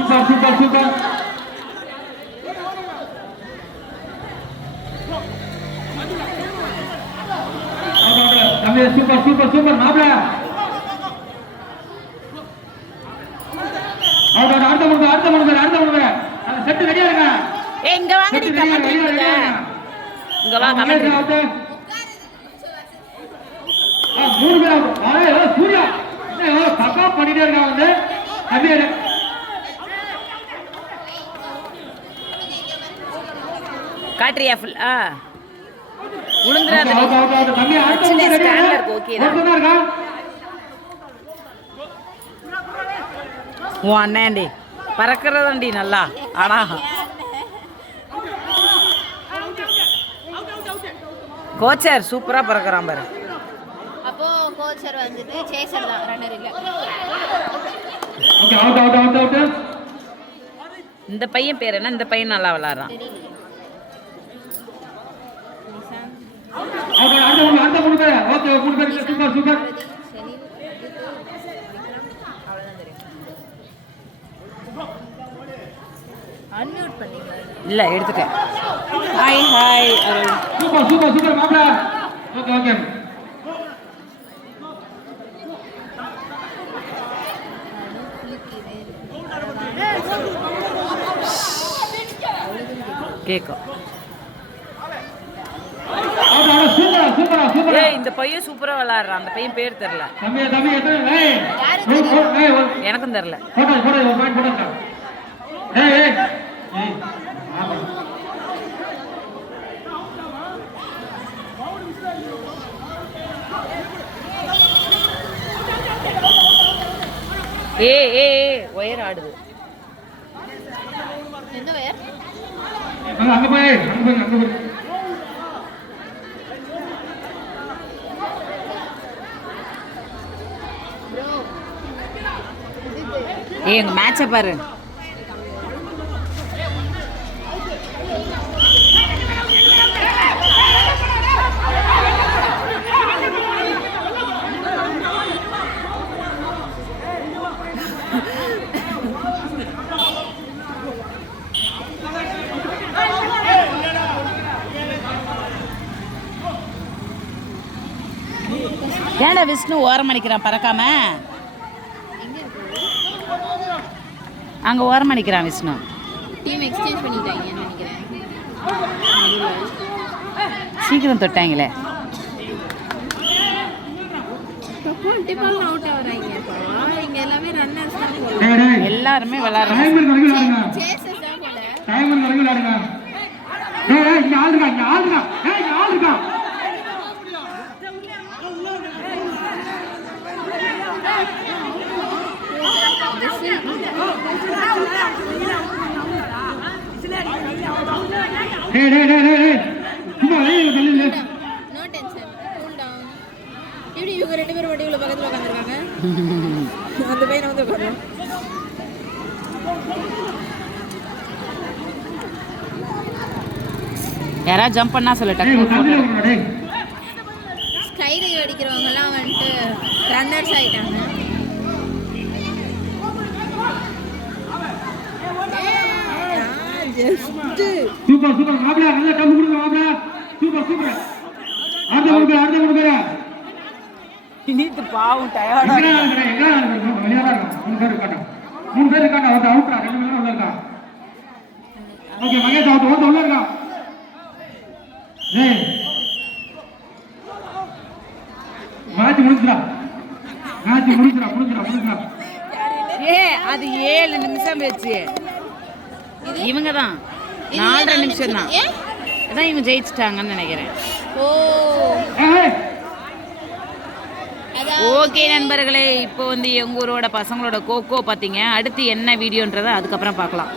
Super super super. தம்பி super super super மாப்ள. அடுத்த முடுங்க. செட் ரெடியா இருங்க. ஏய் இங்க வாங்கடி கமெண்ட் பண்ணுங்க. இங்க வா கமெண்ட். மூணு பேர் சூர்யா பக்கா பண்ணிட்டே இருக்கான் வந்து அப்படியே காட்ரியா ஃபுல் உளுந்துறாத சின்ன ஸ்டாண்ட்ல இருக்கு. ஓகே தான் ஓ அண்ணாண்டி பறக்கிறதாண்டி நல்லா. ஆனா கோச்சர் சூப்பரா பறக்கிறான் பாரு. அப்போ கோச்சர் வந்துட்டு சேசர் தான், ரன்னர் இல்ல. Okay out. இந்த பையன் பேர் என்ன? இந்த பையன் நல்லா விளையாடுறான். அடுத்த மூணு பேர். ஓகே மூணு பேர் சூப்பர் சூப்பர். அன்மியூட் பண்ணீங்க இல்ல எடுத்துட்டேன். Hi hi Arul. Super super super மாப்ள. Okay okay. கேக்கும். Super super super. ஏய் இந்த பையன் சூப்பரா விளையாடுறான். அந்த பையன் பேர் தெரியல. தம்பி எனக்கும் தெரியல. போடு ஒரு பாயிண்ட் போடுங்க. ஏய் ஒயர் ஆடுது. எந்த வயர்? அங்க போய் எங்க மேட்சை பாரு. ஏன்டா விஷ்ணு ஓரம் அடிக்கிறான் பறக்காம? அங்க ஓரம் அடிக்கிறான் விஷ்ணு. டீம் எக்ஸ்சேஞ்ச் பண்ணிட்டாங்கன்னு நினைக்கிறேன். சீக்கிரம் தொட்டாங்களே. அவுட் ஆகுறாங்கப்பா. இங்க எல்லாமே ரன்னர்ஸ் தான் போல. எல்லாரும் விளையாடுறாங்க. சேசஸ் தான் போல. டைமர் வரைக்கும் விளையாடுங்க. இங்க ஆள் இருக்கா. No tension, cool down. இப்படி இவங்க ரெண்டு பேரும் வண்டிக்குள்ள பக்கத்துல உட்கார்ந்திருக்காங்க. அந்த பையனை வந்து உட்கார்றான். யாரா ஜம்ப் பண்ணா சொல்ல டக்கு. ஸ்கை ரைவ் அடிக்கிறவங்க எல்லாம் வந்துட்டு ரன்னர்ஸ் ஆயிட்டாங்க. சூப்பர் சூப்பர் மாப்ள. நல்லா கம் கொடுங்க மாப்ள. சூப்பர். அடுத்த மூணு பேர். இனித்து பாவம் டயர்டா மூணு பேர் இருக்காங்க. அவுட்ரா 2 பேர் உள்ள இருக்கா. ஓகே மகேஷ் அவுட் உள்ள இருக்கா. மேட்ச் முடிஞ்சுடா. அது 7 நிமிஷம் வச்சு இவங்க தான் 4 நிமிஷம் தான். அதான் இவங்க ஜெயிச்சிட்டாங்கன்னு நினைக்கிறேன். ஓகே நண்பர்களே, இப்போ வந்து எங்கள் ஊரோட பசங்களோட கோகோ பார்த்தீங்க. அடுத்து என்ன வீடியோன்றதை அதுக்கப்புறம் பார்க்கலாம்.